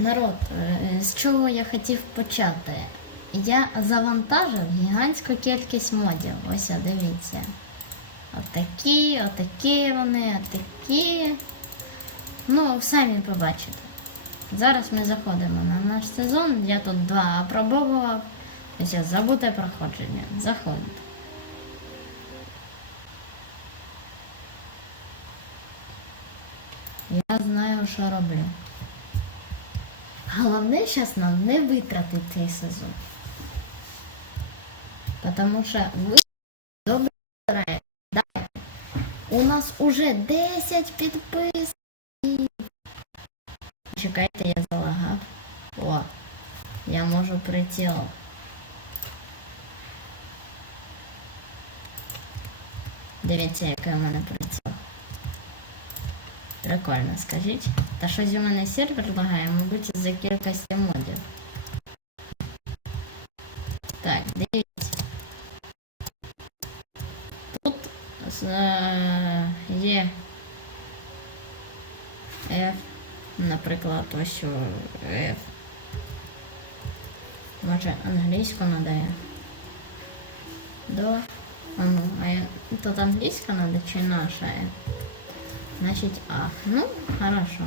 Народ, е, з чого я хотів почати? Я завантажив гігантську кількість модів. Ось дивіться. Отакі, отакі вони, отакі. Ну, самі побачите. Зараз ми заходимо на наш сезон. Я тут два опробовував. Ось я забуте проходження. Заходьте. Я знаю, що роблю. Головне зараз нам не витратити цей сезон. Потому що ви добре граєте. Далі. У нас уже 10 підписів. Чекайте, я залагав. О, я можу приціл. Дивіться, який у мене приціл. Прикольно, скажіть. Та щось у мене сервер лагає, мабуть, за кількості модів. Так, дивіться. Тут е, F, наприклад, ось F. Може англійську надає. До. А ну, а я тут англійська надо чи наша? F? Значить А. Ну, хорошо.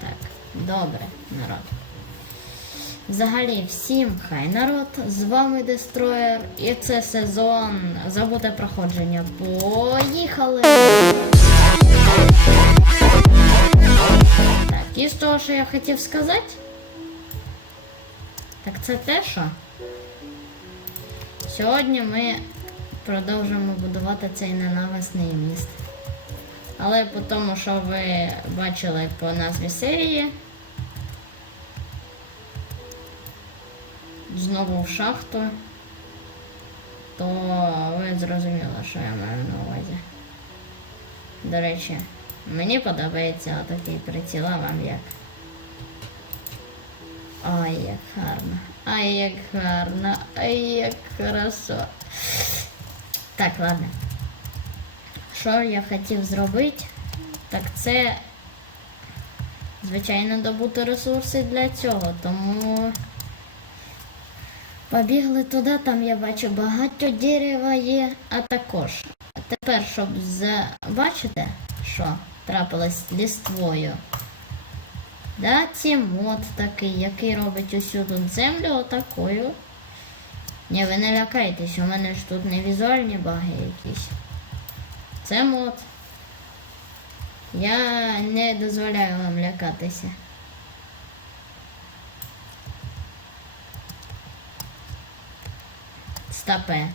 Так, добре, народ. Взагалі, всім хай народ, з вами Дестроєр, і це сезон забуте проходження. Поїхали! Так, і з того, що я хотів сказати, так це те, що сьогодні ми продовжуємо будувати цей ненависний міст. Але по тому, що ви бачили по назві серії, знову в шахту, то ви зрозуміли, що я маю на увазі. До речі, мені подобається отакий приціл, а вам як? Ой, як гарно. Ай, як гарно. Ай, як хорошо. Так, ладно. Що я хотів зробити? Так це, звичайно, добути ресурси для цього, тому побігли туди, там я бачу багато дерева є, а також. Тепер, щоб бачите, що трапилось ліствою. Да, це мод такий, який робить усю тут землю отакою. Ні, ви не лякайтесь, у мене ж тут не візуальні баги якісь. Це мод. Я не дозволяю вам лякатися. Стопе.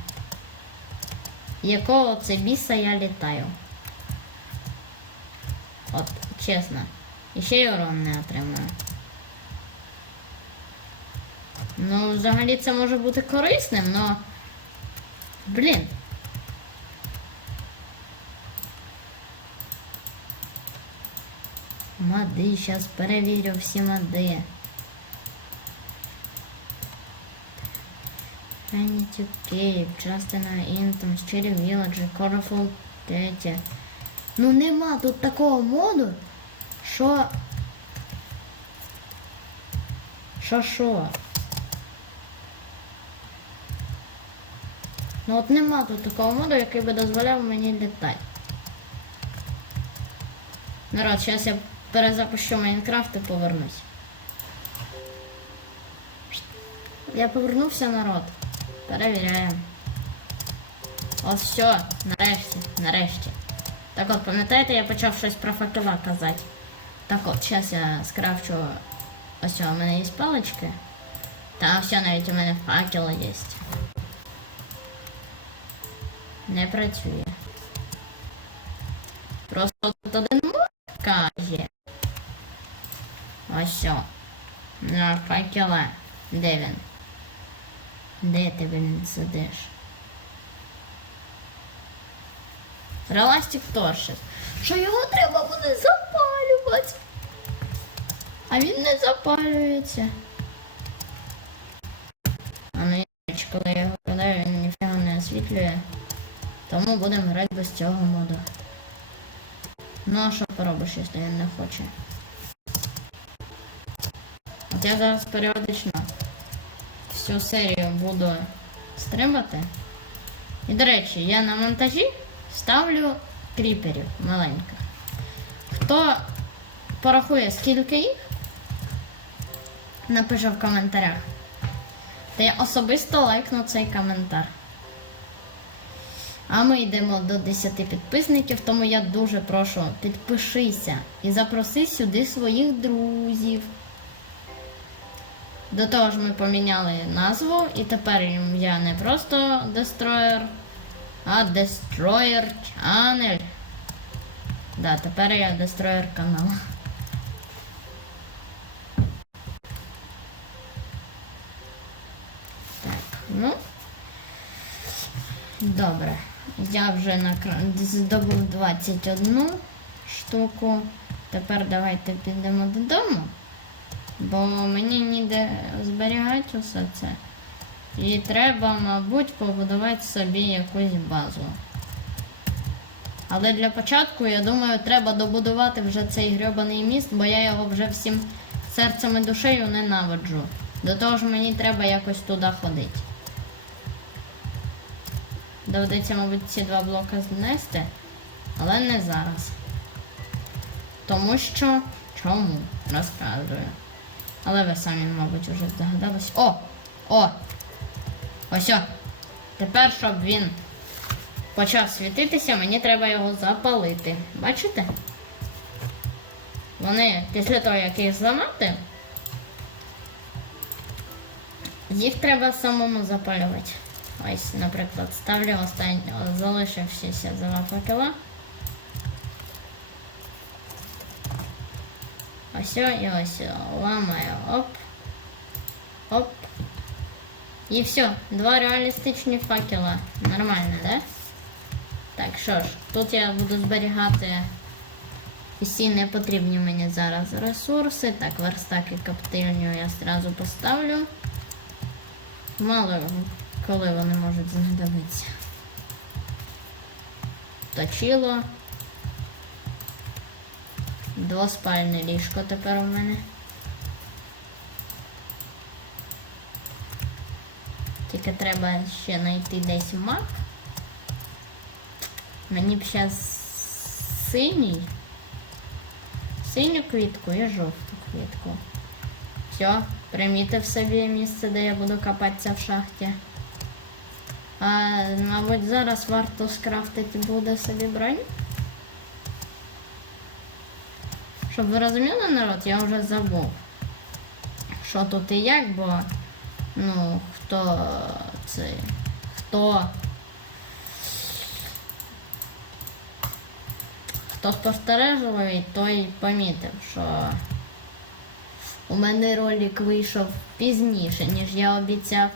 Якого це біса я літаю? От, чесно. І ще й урон не отримаю. Ну, взагалі це може бути корисним, но. Блін. Мади, зараз перевірю всі мади. Trinity Cave, Justina Intoms, Cherry Village, Colorful 3. Ну нема тут такого моду, що. Що Ну от нема тут такого моду, який би дозволяв мені літати. Народ, зараз я перезапущу Майнкрафт і повернусь. Я повернувся, народ. Перевіряємо. Ось все, нарешті, нарешті. Так от, пам'ятаєте, я почав щось про факела казати. Так от, зараз я скрафчу. Ось у мене є палички. Та все, навіть у мене факел є. Не працює. Просто тут один мод каже. Ось все. На факела. Де він? Де ти він сидиш? Реластик торшес. Що його треба буде запалювати? А він не запалюється. А ну коли я його кидаю, він ніфіга не освітлює. Тому будемо грати без цього моду. Ну а що поробиш, якщо він не хоче? От я зараз періодично всю серію буду стримати. І, до речі, я на монтажі ставлю кріперів маленьких. Хто порахує, скільки їх, напише в коментарях. Та я особисто лайкну цей коментар. А ми йдемо до 10 підписників, тому я дуже прошу підпишися і запроси сюди своїх друзів. До того ж ми поміняли назву, і тепер я не просто Destroyer, а Destroyer Channel. Да, тепер я Destroyer канал. Так, ну. Добре. Я вже накра- здобув 21 штуку. Тепер давайте підемо додому. Бо мені ніде зберігати усе це. І треба, мабуть, побудувати собі якусь базу. Але для початку, я думаю, треба добудувати вже цей грьобаний міст, бо я його вже всім серцем і душею ненавиджу. До того ж мені треба якось туди ходити. Доведеться, мабуть, ці два блоки знести, але не зараз. Тому що чому? Розказую. Але ви самі, мабуть, вже здогадались. О! О! Ось. о. Тепер, щоб він почав світитися, мені треба його запалити. Бачите? Вони після того, як їх зламати, їх треба самому запалювати. Ось, наприклад, ставлю останній, залишившися два факела. Ось і ось ламаю. Оп. Оп. І все. Два реалістичні факела. Нормально, да? Так, що ж, тут я буду зберігати всі непотрібні мені зараз ресурси. Так, верстак і коптильню я одразу поставлю. Мало коли вони можуть знадобитися. Точило. Двоспальне ліжко тепер у мене. Тільки треба ще знайти десь мак. Мені б зараз синій. Синю квітку і жовту квітку. Все, примітив собі місце, де я буду копатися в шахті. А, мабуть, зараз варто скрафтити буде собі броню. Щоб ви розуміли, народ, я вже забув. Що тут і як, бо ну, хто це. Хто. Хто спостережливий, той помітив, що у мене ролик вийшов пізніше, ніж я обіцяв.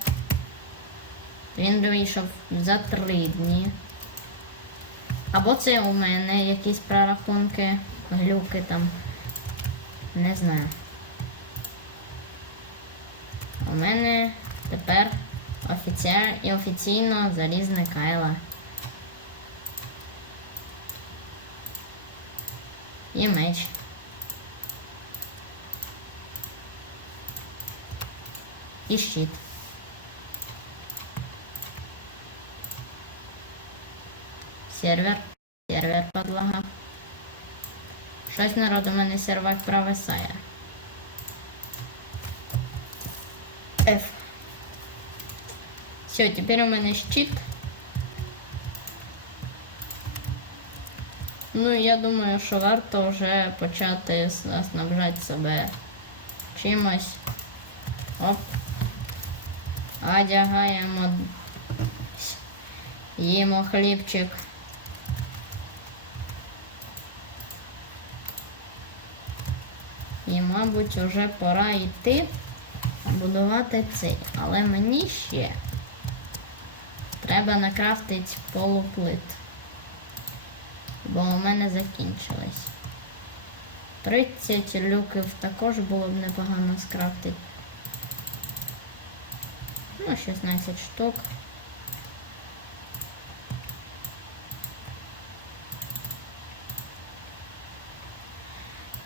Він вийшов за три дні. Або це у мене якісь прорахунки, глюки там. Не знаю. У мене тепер офіція... і офіційно залізне кайло. І меч. І щит. Сервер. Сервер подлага. Щось народ у мене сервак провисає. F. Все, тепер у мене щит. Ну, я думаю, що варто вже почати снабжати себе чимось. Оп. Одягаємо. Їмо хлібчик. І, мабуть, вже пора йти будувати цей. Але мені ще треба накрафтити полуплит. Бо у мене закінчилось. 30 люків також було б непогано скрафтити. Ну, 16 штук.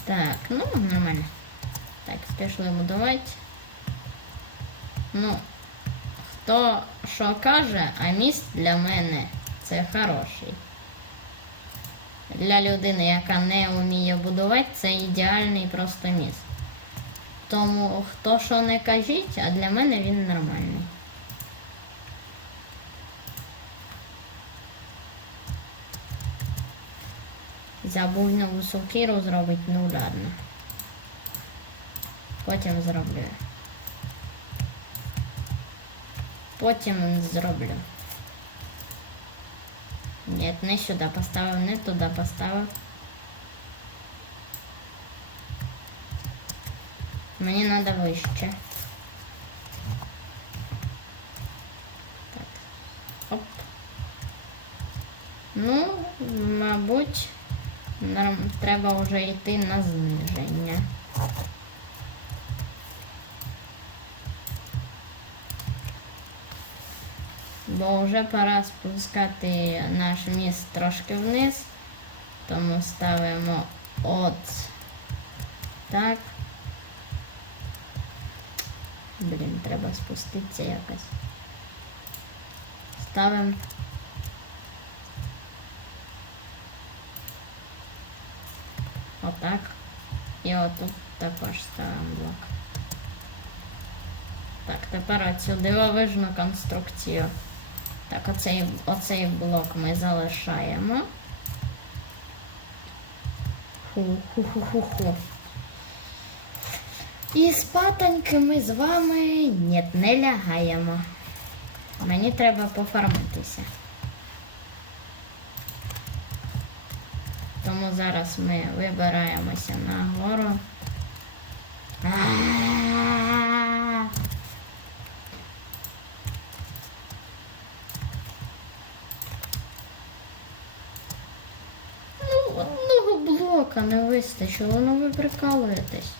Так, ну, нормально. Так, пішли будувати. Ну, хто що каже, а міст для мене це хороший. Для людини, яка не вміє будувати, це ідеальний просто міст. Тому хто що не кажіть, а для мене він нормальний. Забув нову сокиру зробити, ну ладно. Потім зроблю. Потім зроблю. Ні, не сюди поставив, не туди поставив. Мені треба вище. Так. Оп. Ну, мабуть, треба вже йти на зниження. Бо вже пора спускати наш міст трошки вниз. Тому ставимо от так. Блін, треба спуститися якось. Ставимо. Отак. І отут також ставимо блок. Так, тепер оцю дивовижну конструкцію. Так, оцей, оцей блок ми залишаємо. Ху-ху-ху-ху-ху. І спатоньки ми з вами ні, не лягаємо. Мені треба пофармитися. Тому зараз ми вибираємося нагору. А-а-а. Ну, одного блока не вистачило, ну ви прикалуєтесь.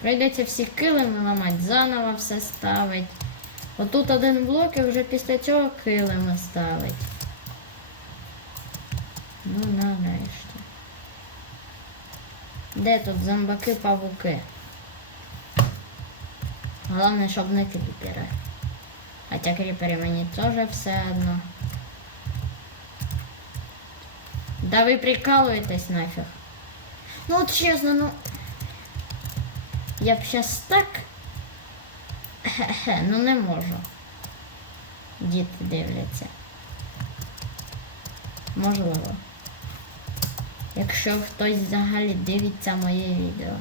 Прийдеться всі килими ламати, заново все ставить. Отут один блок і вже після цього килими ставить. Ну, нарешті. Де тут зомбаки-павуки? Головне, щоб не кріпери. Хоча кріпери мені теж все одно. Да ви прикалуєтесь нафіг. Ну от чесно, ну. Я б щас так. Хе-хе, ну не можу. Діти дивляться. Можливо. Якщо хтось взагалі дивиться моє відео.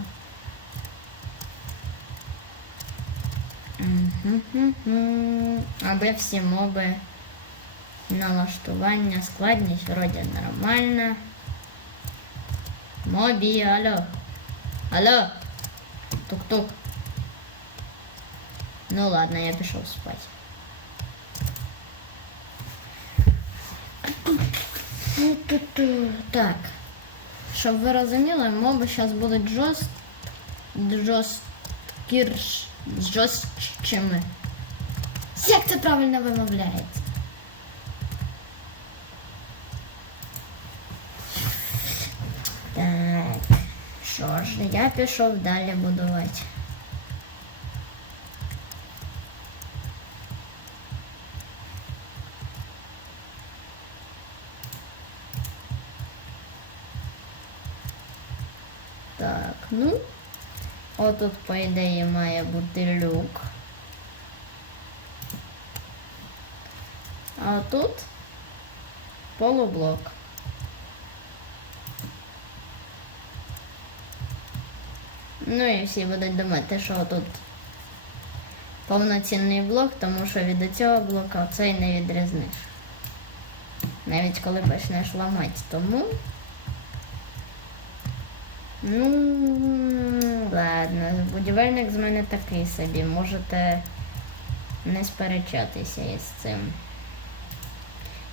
Аби всі моби налаштування, складність вроді нормальна. Мобі, алло. Алло. Тук-тук. Ну ладно, я пішов спать. Ту-ту-ту. Так. Щоб ви розуміли, моби зараз будуть жорст... жорсткірш... жорсткими. Як це правильно вимовляється? Так. Що ж, я пішов далі будувати. Так, ну. Отут, по ідеї, має бути люк. А отут полублок. Ну і всі будуть думати, що тут повноцінний блок, тому що від цього блока цей не відрізниш. Навіть коли почнеш ламати, тому. Ну, ладно, будівельник з мене такий собі. Можете не сперечатися із цим.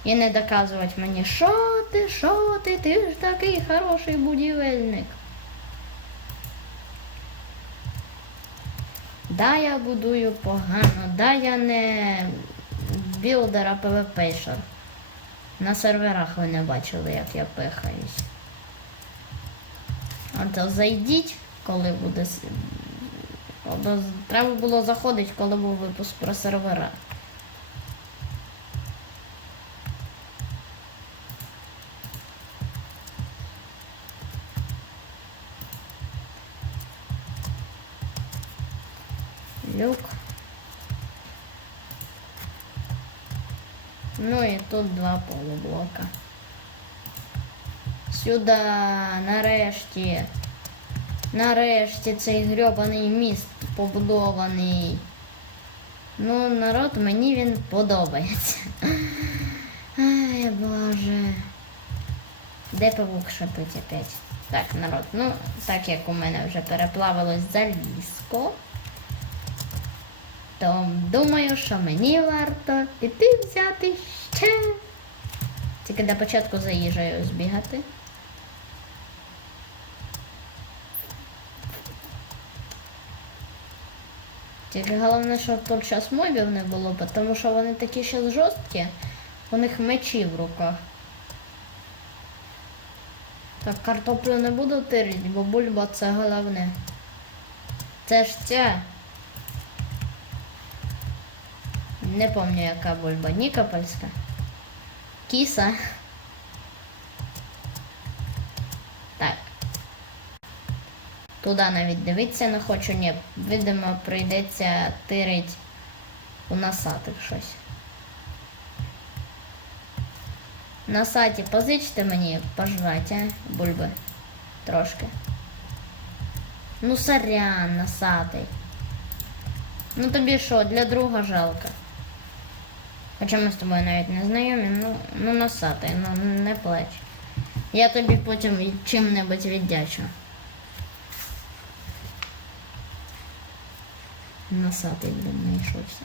І не доказувати мені, що ти, що ти, ти ж такий хороший будівельник. Да, я будую погано, да, я не білдер, а ПВПшер. На серверах ви не бачили, як я пихаюсь. А то зайдіть, коли буде. Треба було заходити, коли був випуск про сервера. Люк. Ну і тут два полублока. Сюди, нарешті. Нарешті цей грьобаний міст побудований. Ну, народ, мені він подобається. Ай, боже. Де павук шипить опять? Так, народ, ну, так як у мене вже переплавилось залізко, то думаю, що мені варто піти взяти ще. Тільки до початку за їжею збігати. Тільки головне, щоб тут зараз мобів не було, тому що вони такі зараз жорсткі, у них мечі в руках. Так, картоплю не буду тирити, бо бульба це головне. Це ж ця. Не пам'ятаю, яка бульба. Нікопольська. Кіса. Так. Туди навіть дивитися не хочу, ні. Видимо, прийдеться тирить у насатих щось. На сайті позичте мені пожрати, а, бульби. Трошки. Ну, сорян, насатий. Ну тобі що, для друга жалко. Хоча ми з тобою навіть не знайомі, ну, ну носатий, ну не плач. Я тобі потім чим-небудь віддячу. Носатий до мене йшовся.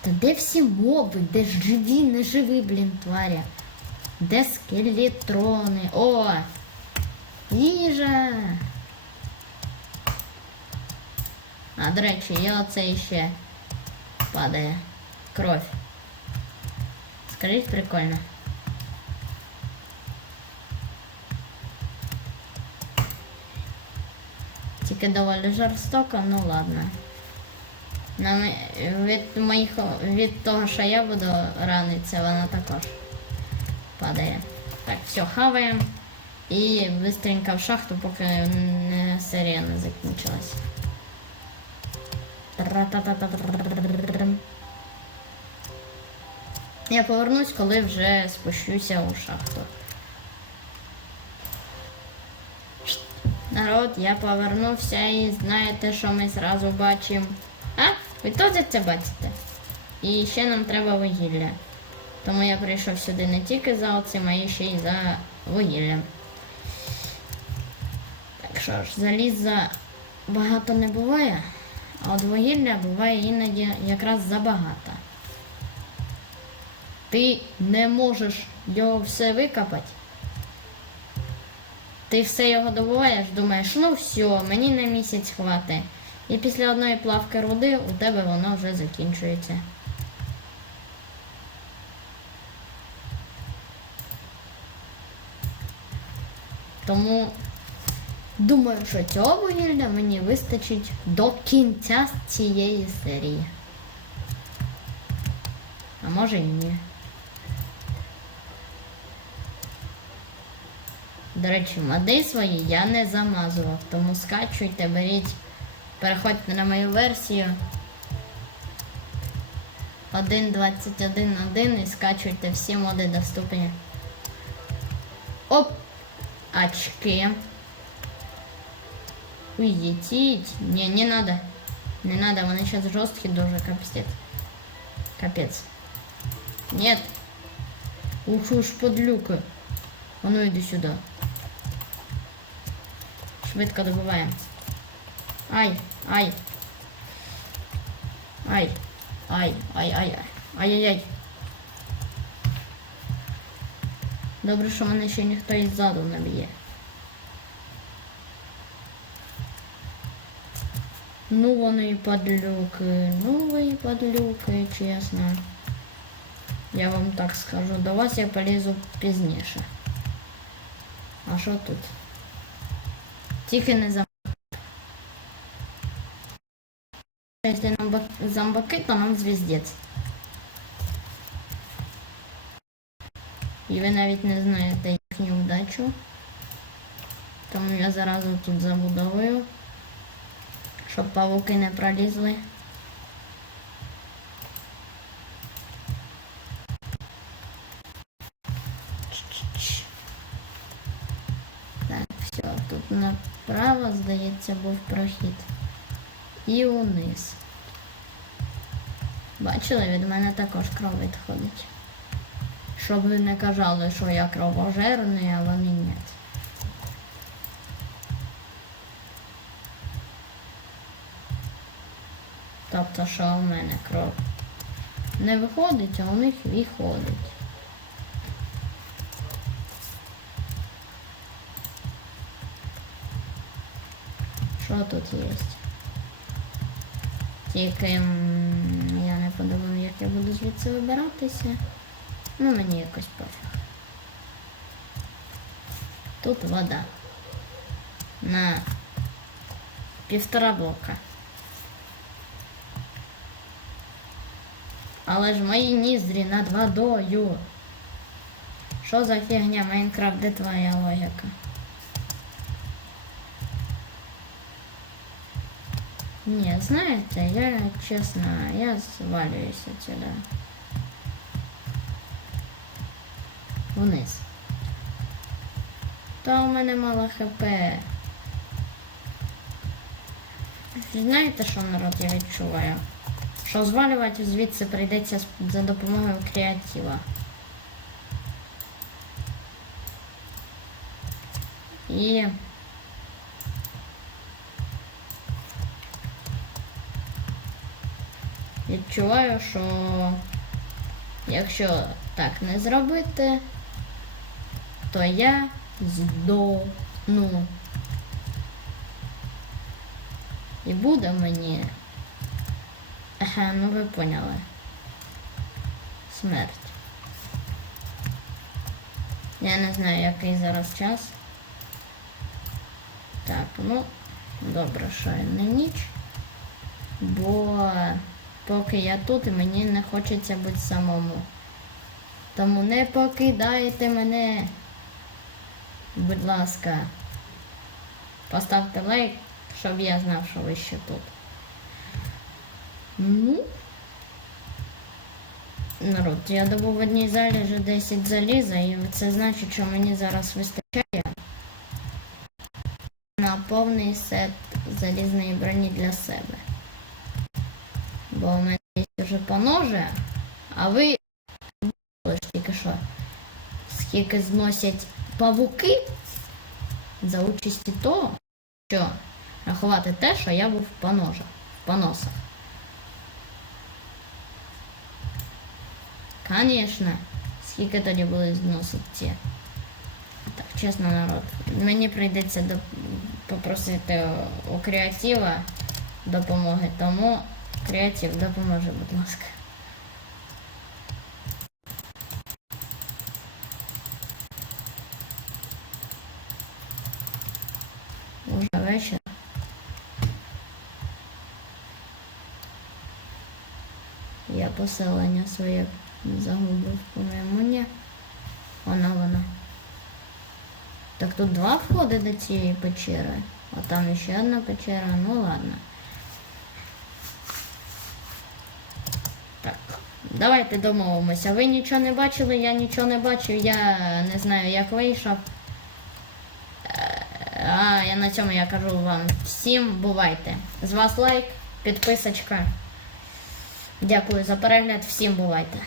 Та де всі моби? Де ж живі, не живі, блін, тваря? Де скелетрони? О! Їжа! А, до речі, і оце ще падає. Кров. Скажіть, прикольно. Тільки доволі жорстоко, ну ладно. На, від моїх від того, що я буду ранитися, вона також падає. Так, все, хаваємо і швидко в шахту, поки не серія не закінчилась. Я повернусь, коли вже спущуся у шахту. Народ, я повернувся і знаєте, що ми зразу бачимо. А? Ви теж це бачите? І ще нам треба вугілля. Тому я прийшов сюди не тільки за оцим, а ще й за вугіллям. Так що ж, заліза багато не буває, а от вугілля буває іноді якраз забагато. Ти не можеш його все викопати. Ти все його добуваєш, думаєш, ну все, мені на місяць хватить. І після одної плавки руди у тебе воно вже закінчується. Тому думаю, що цього вугілля мені вистачить до кінця цієї серії. А може і ні. До речі, моди свої я не замазував, тому скачуйте, беріть, переходьте на мою версію 1.21.1 і скачуйте всі моди доступні. Оп! Очки. Уйдіть. Не, не надо. Не надо, вони сейчас жорсткі дуже капець. Капець. Нет. Ух уж подлюка. А ну иди сюда. Швидко добиваємо. Ай, ай. Ай. Ай, ай, ай, ай. Ай-яй-яй. Добре, що мене ще ніхто іззаду не б'є. Ну вони і падлюки, ну ви і падлюки, чесно. Я вам так скажу. До вас я полізу пізніше. А що тут? Тільки не зомбаки. Якщо нам зомбаки, то нам звіздець. І ви навіть не знаєте їхню вдачу. Тому я заразу тут забудовую, щоб павуки не пролізли. Ч-ч-ч. Так, все, тут направо, здається, був прохід. І униз. Бачили, від мене також кров відходить. Щоб ви не казали, що я кровожерний, а вони ні. Тобто, що у мене кров не виходить, а у них виходить. Що тут є? Тільки я не подумав, як я буду звідси вибиратися. Ну, мені якось пофіг. Тут вода. На півтора блока. Але ж мої ніздрі над водою. Що за фігня, Майнкрафт, де твоя логіка? Ні, знаєте, я чесно, я звалююсь отсюда. Вниз. Та у мене мало хп. Знаєте, що народ я відчуваю? Що звалювати звідси прийдеться за допомогою креатива. І відчуваю, що якщо так не зробити, то я здохну. І буде мені. Ага, ну ви поняли. Смерть. Я не знаю, який зараз час. Так, ну, добре, що не ніч. Бо поки я тут і мені не хочеться бути самому. Тому не покидайте мене. Будь ласка. Поставте лайк, щоб я знав, що ви ще тут. Ну. Народ, я добув в одній залі вже 10 заліза, і це значить, що мені зараз вистачає на повний сет залізної броні для себе. Бо у мене є вже поноже, а ви тільки що, скільки зносять павуки за участі того, що рахувати те, що я був в поножах, в поносах. Конечно. Скільки тоді були зносити ці. Так, чесно, народ. Мені прийдеться до... попросити у креатива допомоги, тому креатив допоможе, будь ласка. Уже вечір. Я поселення своє загубив, по-моєму, ні. Воно воно. Так тут два входи до цієї печери, а там ще одна печера, ну ладно. Так, давайте домовимося. Ви нічого не бачили, я нічого не бачив, я не знаю, як вийшов. Е, А я на цьому я кажу вам всім бувайте. З вас лайк, підписочка. Дякую за перегляд, всім бувайте.